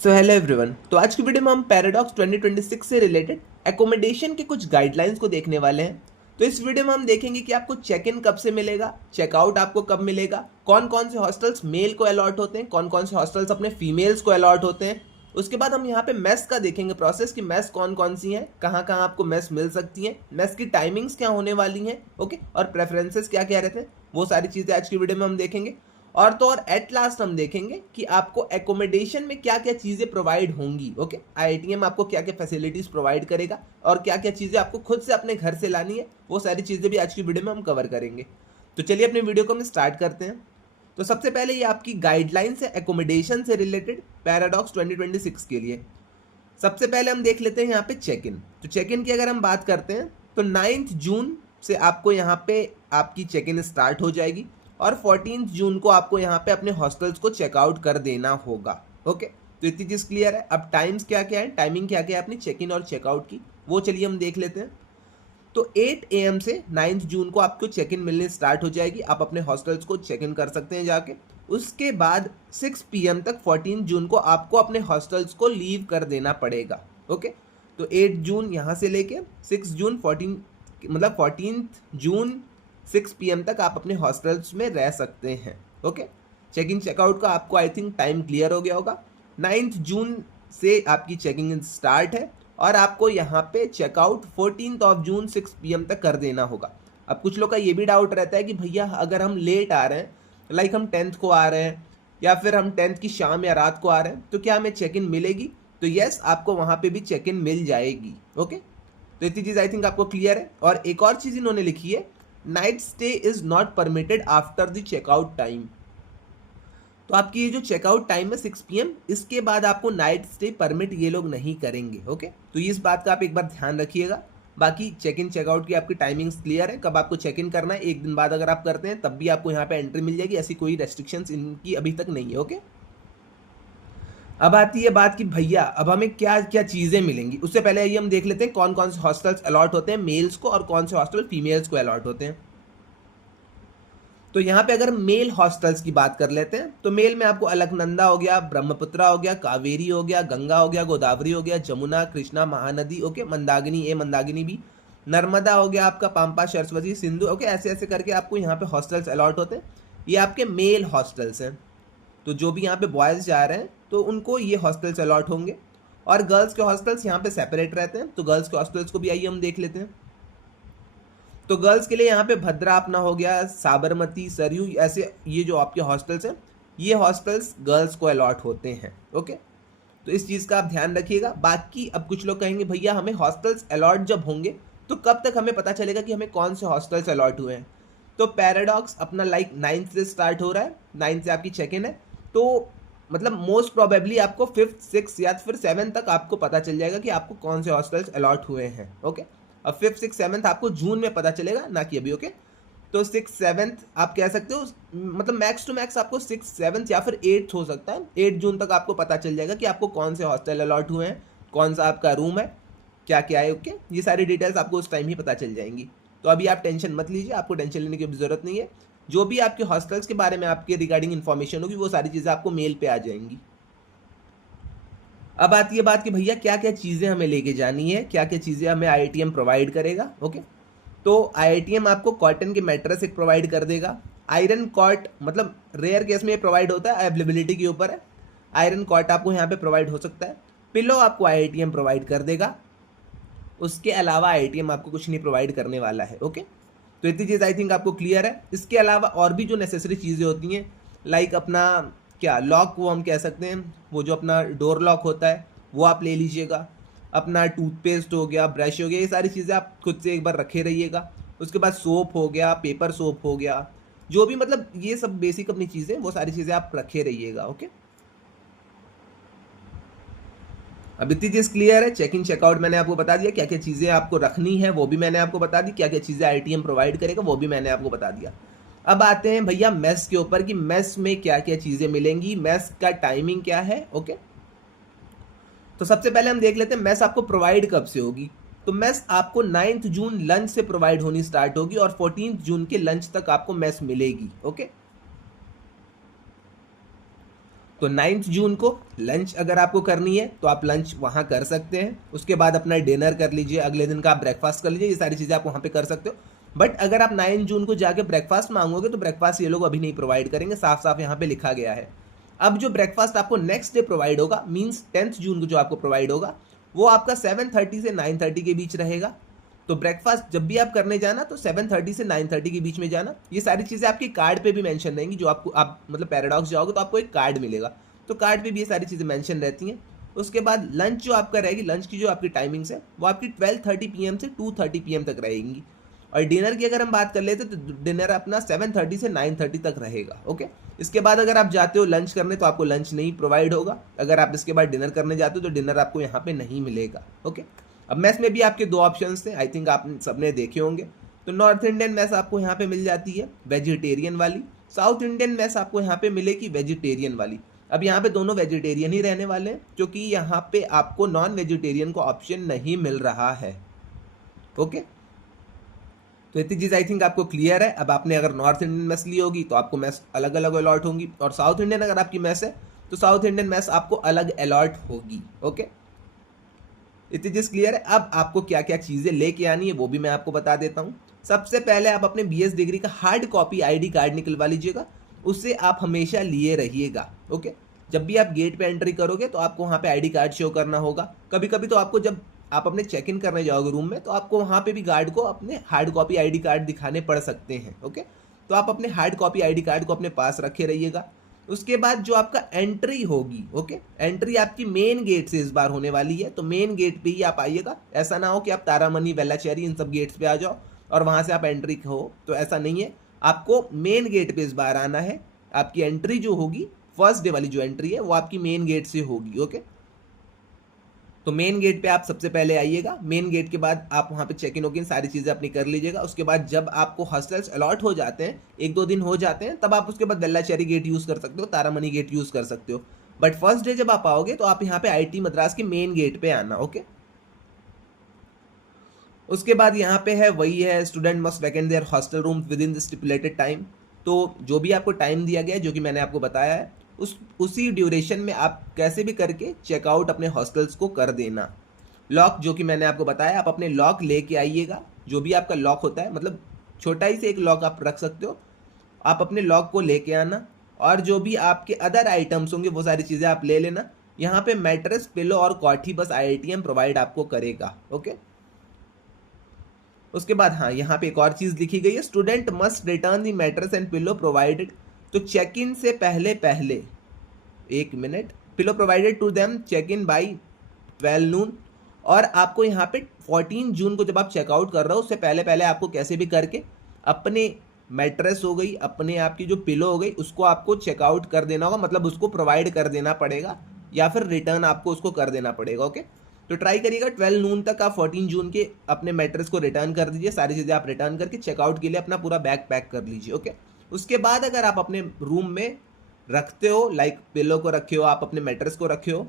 So hello everyone. तो आज की वीडियो में हम पैराडॉक्स 2026 से रिलेटेड एकोमोडेशन के कुछ गाइडलाइंस को देखने वाले हैं। तो इस वीडियो में हम देखेंगे कि आपको चेक इन कब से मिलेगा, चेकआउट आपको कब मिलेगा, कौन कौन से हॉस्टल्स मेल को अलॉट होते हैं, कौन कौन से हॉस्टल्स अपने फीमेल्स को अलॉट होते हैं। उसके बाद हम यहाँ पे मेस का देखेंगे प्रोसेस कि मेस कौन कौन सी हैं, कहाँ कहाँ आपको मेस मिल सकती हैं, मेस की टाइमिंग्स क्या होने वाली हैं, ओके, और प्रेफरेंसेस क्या क्या रहते हैं, वो सारी चीज़ें आज की वीडियो में हम देखेंगे। और तो और एट लास्ट हम देखेंगे कि आपको एकोमोडेशन में क्या क्या चीज़ें प्रोवाइड होंगी। ओके, आईआईटीएम आपको क्या क्या फैसिलिटीज़ प्रोवाइड करेगा और क्या क्या चीज़ें आपको खुद से अपने घर से लानी है, वो सारी चीज़ें भी आज की वीडियो में हम कवर करेंगे। तो चलिए अपने वीडियो को हम स्टार्ट करते हैं। तो सबसे पहले ये आपकी गाइडलाइंस है एकोमोडेशन से रिलेटेड पैराडॉक्स 2026 के लिए। सबसे पहले हम देख लेते हैं यहाँ पे चेक इन। तो चेक इन की अगर हम बात करते हैं तो 9 जून से आपको यहाँ पे आपकी चेक इन स्टार्ट हो जाएगी और 14 जून को आपको यहाँ पे अपने हॉस्टल्स को चेकआउट कर देना होगा। ओके, तो इतनी चीज़ क्लियर है। अब टाइम्स क्या क्या है, टाइमिंग क्या क्या है अपनी चेक इन और चेकआउट की, वो चलिए हम देख लेते हैं। तो 8 AM से 9 जून को आपको चेक इन मिलने स्टार्ट हो जाएगी, आप अपने हॉस्टल्स को चेक इन कर सकते हैं जाके। उसके बाद 6 PM तक 14 जून को आपको अपने हॉस्टल्स को लीव कर देना पड़ेगा। ओके, तो 8 जून यहाँ से लेके 6 जून 14 मतलब 14 जून 6 PM तक आप अपने हॉस्टल्स में रह सकते हैं। ओके, चेक इन चेकआउट का आपको आई थिंक टाइम क्लियर हो गया होगा। 9 जून से आपकी चेकिंग स्टार्ट है और आपको यहाँ पे चेकआउट 14 जून 6 PM तक कर देना होगा। अब कुछ लोग का ये भी डाउट रहता है कि भैया अगर हम लेट आ रहे हैं, लाइक हम 10th को आ रहे हैं या फिर हम 10th की शाम या रात को आ रहे हैं, तो क्या हमें चेक इन मिलेगी? तो यस, आपको वहाँ पे भी चेक इन मिल जाएगी। ओके, तो इतनी चीज़ आई थिंक आपको क्लियर है। और एक और चीज़ इन्होंने लिखी है, night stay is not permitted after the checkout time. तो आपकी ये जो चेकआउट टाइम है 6 PM, इसके बाद आपको नाइट स्टे परमिट ये लोग नहीं करेंगे। ओके, तो इस बात का आप एक बार ध्यान रखिएगा। बाकी चेक इन चेकआउट की आपकी टाइमिंग्स क्लियर है, कब आपको चेक इन करना है, एक दिन बाद अगर आप करते हैं तब भी आपको यहाँ पे एंट्री मिल जाएगी, ऐसी कोई रेस्ट्रिक्शंस इनकी अभी तक नहीं है। ओके, अब आती है बात कि भैया अब हमें क्या क्या चीज़ें मिलेंगी। उससे पहले आइए हम देख लेते हैं कौन कौन से हॉस्टल्स अलॉट होते हैं मेल्स को और कौन से हॉस्टल फीमेल्स को अलॉट होते हैं। तो यहाँ पे अगर मेल हॉस्टल्स की बात कर लेते हैं तो मेल में आपको अलकनंदा हो गया, ब्रह्मपुत्रा हो गया, कावेरी हो गया, गंगा हो गया, गोदावरी हो गया, जमुना, कृष्णा, महानदी, ओके, मंदाकिनी, मंदाकिनी भी, नर्मदा हो गया आपका, पंपा, सरस्वती, सिंधु, ओके, ऐसे ऐसे करके आपको यहाँ पे हॉस्टल्स अलॉट होते हैं। ये आपके मेल हॉस्टल्स हैं। तो जो भी यहाँ पे बॉयज़ जा रहे हैं तो उनको ये हॉस्टल्स अलॉट होंगे। और गर्ल्स के हॉस्टल्स यहाँ पे सेपरेट रहते हैं। तो गर्ल्स के हॉस्टल्स को भी आइए हम देख लेते हैं। तो गर्ल्स के लिए यहाँ पे भद्रा अपना हो गया, साबरमती, सरयू, ऐसे ये जो आपके हॉस्टल्स हैं, ये हॉस्टल्स गर्ल्स को अलॉट होते हैं। ओके, तो इस चीज़ का आप ध्यान रखिएगा। बाकी अब कुछ लोग कहेंगे भैया हमें हॉस्टल्स अलॉट जब होंगे तो कब तक हमें पता चलेगा कि हमें कौन से हॉस्टल्स अलॉट हुए हैं? तो पैराडॉक्स अपना लाइक 9th से स्टार्ट हो रहा है, 9th से आपकी चेक इन है। तो मतलब मोस्ट प्रोबेबली आपको 5th 6th या फिर 7th तक आपको पता चल जाएगा कि आपको कौन से हॉस्टल्स अलॉट हुए हैं। ओके, अब 5th 6th 7th आपको जून में पता चलेगा, ना कि अभी। ओके, तो 6th 7th आप कह सकते हो, मतलब मैक्स टू मैक्स आपको 6th 7th या फिर 8th हो सकता है। 8 जून तक आपको पता चल जाएगा कि आपको कौन से हॉस्टल अलॉट हुए हैं, कौन सा आपका रूम है, क्या क्या है। ओके, ये सारी डिटेल्स आपको उस टाइम ही पता चल जाएंगी। तो अभी आप टेंशन मत लीजिए, आपको टेंशन लेने की ज़रूरत नहीं है। जो भी आपके हॉस्टल्स के बारे में आपके रिगार्डिंग इन्फॉर्मेशन होगी वो सारी चीज़ें आपको मेल पे आ जाएंगी। अब आती है बात कि भैया क्या क्या चीज़ें हमें लेके जानी है, क्या क्या चीज़ें हमें आईआईटीएम प्रोवाइड करेगा। ओके, तो आईआईटीएम आपको कॉटन के मैट्रेस एक प्रोवाइड कर देगा। आयरन कॉट, मतलब रेयर केस में ये प्रोवाइड होता है, अवेलेबिलिटी के ऊपर है। आयरन कॉट आपको यहाँ पे प्रोवाइड हो सकता है। पिलो आपको आईआईटीएम प्रोवाइड कर देगा। उसके अलावा आईआईटीएम आपको कुछ नहीं प्रोवाइड करने वाला है। ओके, तो इतनी चीज़ आई थिंक आपको क्लियर है। इसके अलावा और भी जो नेसेसरी चीज़ें होती हैं, लाइक अपना क्या लॉक, वो हम कह सकते हैं, वो जो अपना डोर लॉक होता है वो आप ले लीजिएगा। अपना टूथपेस्ट हो गया, ब्रश हो गया, ये सारी चीज़ें आप खुद से एक बार रखे रहिएगा। उसके बाद सोप हो गया, पेपर सोप हो गया, जो भी मतलब ये सब बेसिक अपनी चीज़ें, वो सारी चीज़ें आप रखे रहिएगा। ओके, अब इतनी चीज़ क्लियर है। चेक इन चेकआउट मैंने आपको बता दिया, क्या क्या चीज़ें आपको रखनी है वो भी मैंने आपको बता दी, क्या क्या चीज़ें आईआईटीएम प्रोवाइड करेगा वो भी मैंने आपको बता दिया। अब आते हैं भैया मेस के ऊपर कि मेस में क्या क्या चीज़ें मिलेंगी, मेस का टाइमिंग क्या है। ओके, तो सबसे पहले हम देख लेते हैं मेस आपको प्रोवाइड कब से होगी। तो मेस आपको 9 जून लंच से प्रोवाइड होनी स्टार्ट होगी और 14 जून के लंच तक आपको मेस मिलेगी। ओके, तो 9 जून को लंच अगर आपको करनी है तो आप लंच वहाँ कर सकते हैं, उसके बाद अपना डिनर कर लीजिए, अगले दिन का आप ब्रेकफास्ट कर लीजिए, ये सारी चीज़ें आप वहाँ पे कर सकते हो। बट अगर आप 9 जून को जाके ब्रेकफास्ट मांगोगे तो ब्रेकफास्ट ये लोग अभी नहीं प्रोवाइड करेंगे, साफ साफ यहाँ पे लिखा गया है। अब जो ब्रेकफास्ट आपको नेक्स्ट डे प्रोवाइड होगा, मीन्स 10 जून को जो आपको प्रोवाइड होगा, वो आपका 7:30 से 9:30 के बीच रहेगा। तो ब्रेकफास्ट जब भी आप करने जाना तो 7:30 से 9:30 के बीच में जाना। ये सारी चीज़ें आपकी कार्ड पे भी मेंशन रहेंगी, जो आपको आप मतलब पैराडॉक्स जाओगे तो आपको एक कार्ड मिलेगा, तो कार्ड पे भी ये सारी चीज़ें मेंशन रहती हैं। उसके बाद लंच जो आपका रहेगी, लंच की जो आपकी टाइमिंग्स है वो आपकी 12:30 PM से 2:30 PM तक रहेंगी। और डिनर की अगर हम बात कर लेते तो डिनर अपना 7:30 से 9:30 तक रहेगा। ओके, इसके बाद अगर आप जाते हो लंच करने तो आपको लंच नहीं प्रोवाइड होगा। अगर आप इसके बाद डिनर करने जाते हो तो डिनर आपको यहाँ पे नहीं मिलेगा। ओके, अब मेस में भी आपके 2 ऑप्शंस थे, आई थिंक आप सबने देखे होंगे। तो नॉर्थ इंडियन मेस आपको यहाँ पे मिल जाती है वेजिटेरियन वाली, साउथ इंडियन मेस आपको यहाँ पे मिलेगी वेजिटेरियन वाली। अब यहाँ पे दोनों वेजिटेरियन ही रहने वाले हैं, क्योंकि यहाँ पे आपको नॉन वेजिटेरियन को ऑप्शन नहीं मिल रहा है। ओके, तो इतनी चीज़ आई थिंक आपको क्लियर है। अब आपने अगर नॉर्थ इंडियन मेस ली होगी तो आपको मेस अलग अलग अलॉट होंगी, और साउथ इंडियन अगर आपकी मेस है तो साउथ इंडियन मेस आपको अलग अलॉट होगी। ओके, इतनी चीज़ क्लियर है। अब आपको क्या क्या चीज़ें लेके आनी है वो भी मैं आपको बता देता हूँ। सबसे पहले आप अपने BS डिग्री का हार्ड कॉपी ID कार्ड निकलवा लीजिएगा, उससे आप हमेशा लिए रहिएगा। ओके, जब भी आप गेट पे एंट्री करोगे तो आपको वहाँ पे ID कार्ड शो करना होगा। कभी कभी तो आपको जब आप अपने चेक इन करने जाओगे रूम में तो आपको वहाँ पे भी गार्ड को अपने हार्ड कॉपी ID कार्ड दिखाने पड़ सकते हैं। ओके, तो आप अपने हार्ड कॉपी ID कार्ड को अपने पास रखे रहिएगा। उसके बाद जो आपका एंट्री होगी, ओके, एंट्री आपकी मेन गेट से इस बार होने वाली है, तो मेन गेट पे ही आप आइएगा। ऐसा ना हो कि आप तारामनी, वेलाचेरी इन सब गेट्स पे आ जाओ और वहाँ से आप एंट्री हो, तो ऐसा नहीं है। आपको मेन गेट पे इस बार आना है। आपकी एंट्री जो होगी, फर्स्ट डे वाली जो एंट्री है वो आपकी मेन गेट से होगी। ओके, तो मेन गेट पे आप सबसे पहले आइएगा। मेन गेट के बाद आप वहाँ पे चेक इन होगी, सारी चीज़ें अपनी कर लीजिएगा। उसके बाद जब आपको हॉस्टल्स अलॉट हो जाते हैं, 1-2 दिन हो जाते हैं, तब आप उसके बाद वेलाचेरी गेट यूज़ कर सकते हो, तारामनी गेट यूज़ कर सकते हो। बट फर्स्ट डे जब आप आओगे तो आप यहाँ पे IIT मद्रास के मेन गेट पे आना। ओके, उसके बाद यहाँ पे है वही है, student must vacant their hostel room within the stipulated time. तो जो भी आपको टाइम दिया गया है, जो कि मैंने आपको बताया है, उसी ड्यूरेशन में आप कैसे भी करके चेकआउट अपने हॉस्टल्स को कर देना। लॉक जो कि मैंने आपको बताया, आप अपने लॉक लेके आइएगा। जो भी आपका लॉक होता है, मतलब छोटा ही से एक लॉक आप रख सकते हो, आप अपने लॉक को लेके आना। और जो भी आपके अदर आइटम्स होंगे वो सारी चीज़ें आप ले लेना। यहाँ पे मैट्रेस, पिलो और कॉठी बस IITM प्रोवाइड आपको करेगा। ओके, उसके बाद हाँ, यहाँ पे एक और चीज़ लिखी गई है, student must return the mattress and pillow provided. तो चेक इन से पहले पहले, एक मिनट, pillow provided to them check in by 12 noon. और आपको यहाँ पे 14 जून को जब आप चेकआउट कर रहे हो, उससे पहले पहले आपको कैसे भी करके अपने मैट्रेस हो गई, अपने आपकी जो पिलो हो गई, उसको आपको चेकआउट कर देना होगा, मतलब उसको प्रोवाइड कर देना पड़ेगा, या फिर रिटर्न आपको उसको कर देना पड़ेगा। ओके, तो ट्राई करिएगा 12 नून तक आप 14 जून के अपने मैट्रेस को रिटर्न कर दीजिए। सारी चीज़ें आप रिटर्न करके चेकआउट के लिए अपना पूरा बैग पैक कर लीजिए। ओके, उसके बाद अगर आप अपने रूम में रखते हो, लाइक पिलो को रखे हो, आप अपने मैट्रेस को रखे हो,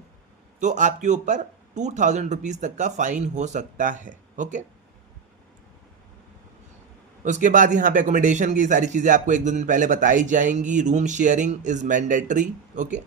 तो आपके ऊपर 2000 रुपीज़ तक का फाइन हो सकता है। ओके, उसके बाद यहाँ पे अकोमोडेशन की सारी चीज़ें आपको 1-2 दिन पहले बताई जाएंगी। Room sharing is mandatory. Okay,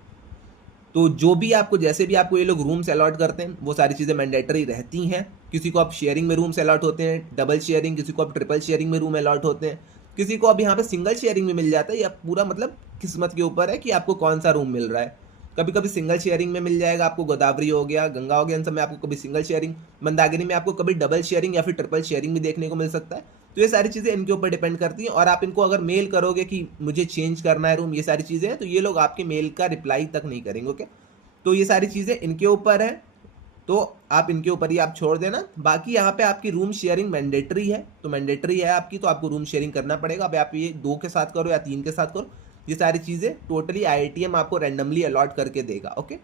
तो जो भी आपको, जैसे भी आपको ये लोग रूम्स अलॉट करते हैं, वो सारी चीज़ें मैंडेटरी रहती हैं। किसी को आप शेयरिंग में रूम्स अलॉट होते हैं, डबल शेयरिंग, किसी को आप ट्रिपल शेयरिंग में रूम अलॉट होते हैं, किसी को अब यहाँ पे सिंगल शेयरिंग में मिल जाता है। या पूरा मतलब किस्मत के ऊपर है कि आपको कौन सा रूम मिल रहा है। कभी कभी सिंगल शेयरिंग में मिल जाएगा आपको, गोदावरी हो गया, गंगा हो गया, इन सब में आपको कभी सिंगल शेयरिंग, मंदाकिनी में आपको कभी डबल शेयरिंग या फिर ट्रिपल शेयरिंग भी देखने को मिल सकता है। तो ये सारी चीज़ें इनके ऊपर डिपेंड करती हैं। और आप इनको अगर मेल करोगे कि मुझे चेंज करना है रूम, ये सारी चीज़ें हैं, तो ये लोग आपके मेल का रिप्लाई तक नहीं करेंगे। ओके, तो ये सारी चीज़ें इनके ऊपर है, तो आप इनके ऊपर ही आप छोड़ देना। बाकी यहाँ पे आपकी रूम शेयरिंग मैंडेटरी है, तो मैंडेटरी है आपकी, तो आपको रूम शेयरिंग करना पड़ेगा। अब आप ये 2 के साथ करो या 3 के साथ करो, ये सारी चीज़ें टोटली IITM आपको रैंडमली अलॉट करके देगा। ओके,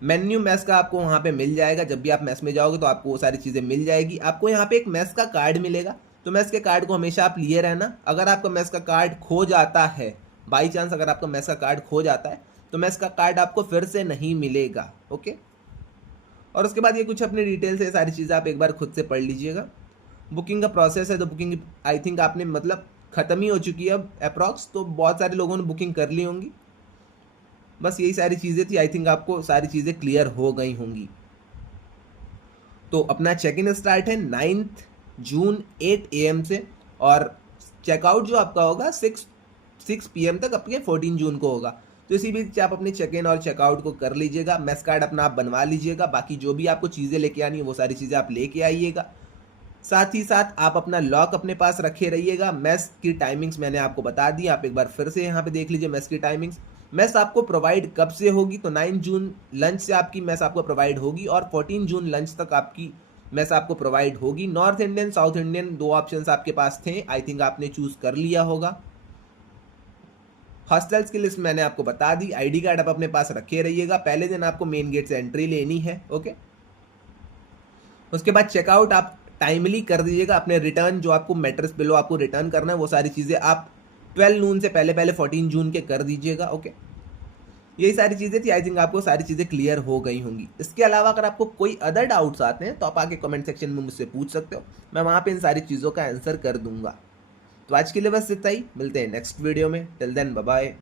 मेन्यू मेस का आपको वहाँ पे मिल जाएगा। जब भी आप मेस में जाओगे तो आपको वो सारी चीज़ें मिल जाएगी। आपको यहाँ पे एक मेस का कार्ड मिलेगा, तो मेस के कार्ड को हमेशा आप लिए रहना। अगर आपका मेस का कार्ड खो जाता है, बाई चांस अगर आपका मेस का कार्ड खो जाता है, तो मेस का कार्ड आपको फिर से नहीं मिलेगा। ओके, और उसके बाद ये कुछ अपनी डिटेल्स है, सारी चीज़ें आप एक बार खुद से पढ़ लीजिएगा। बुकिंग का प्रोसेस है, तो बुकिंग आई थिंक आपने मतलब ख़त्म ही हो चुकी है अब अप्रॉक्स, तो बहुत सारे लोगों ने बुकिंग कर ली होंगी। बस यही सारी चीज़ें थी। आई थिंक आपको सारी चीज़ें क्लियर हो गई होंगी। तो अपना चेक इन स्टार्ट है 9 जून 8 AM से, और चेकआउट जो आपका होगा 6 PM तक आपके 14 जून को होगा। तो इसी बीच आप अपने चेक इन और चेकआउट को कर लीजिएगा। मेस कार्ड अपना आप बनवा लीजिएगा। बाकी जो भी आपको चीज़ें लेके आनी है वो सारी चीज़ें आप लेके आइएगा। साथ ही साथ आप अपना लॉक अपने पास रखे रहिएगा। मेस की टाइमिंग्स मैंने आपको बता दी, आप एक बार फिर से यहाँ पे देख लीजिए मेस की टाइमिंग्स। मेस आपको प्रोवाइड कब से होगी, तो 9 जून लंच से आपकी मेस आपको प्रोवाइड होगी, और 14 जून लंच तक आपकी मेस आपको प्रोवाइड होगी। नॉर्थ इंडियन, साउथ इंडियन, दो ऑप्शंस आपके पास थे। आई थिंक आपने चूज कर लिया होगा। हॉस्टल्स की लिस्ट मैंने आपको बता दी। आईडी कार्ड आप अपने पास रखे रहिएगा। पहले दिन आपको मेन गेट से एंट्री लेनी है। ओके, उसके बाद चेकआउट आप टाइमली कर दीजिएगा। अपने रिटर्न जो आपको मैट्रेस बिलो आपको रिटर्न करना है वो सारी चीज़ें आप 12 नून से पहले 14 जून के कर दीजिएगा। ओके, यही सारी चीज़ें थी। आई थिंक आपको सारी चीज़ें क्लियर हो गई होंगी। इसके अलावा अगर आपको कोई अदर डाउट्स आते हैं तो आप आके कमेंट सेक्शन में मुझसे पूछ सकते हो, मैं वहाँ पे इन सारी चीज़ों का आंसर कर दूंगा। तो आज के लिए बस इतना ही, मिलते हैं नेक्स्ट वीडियो में। Till then bye bye.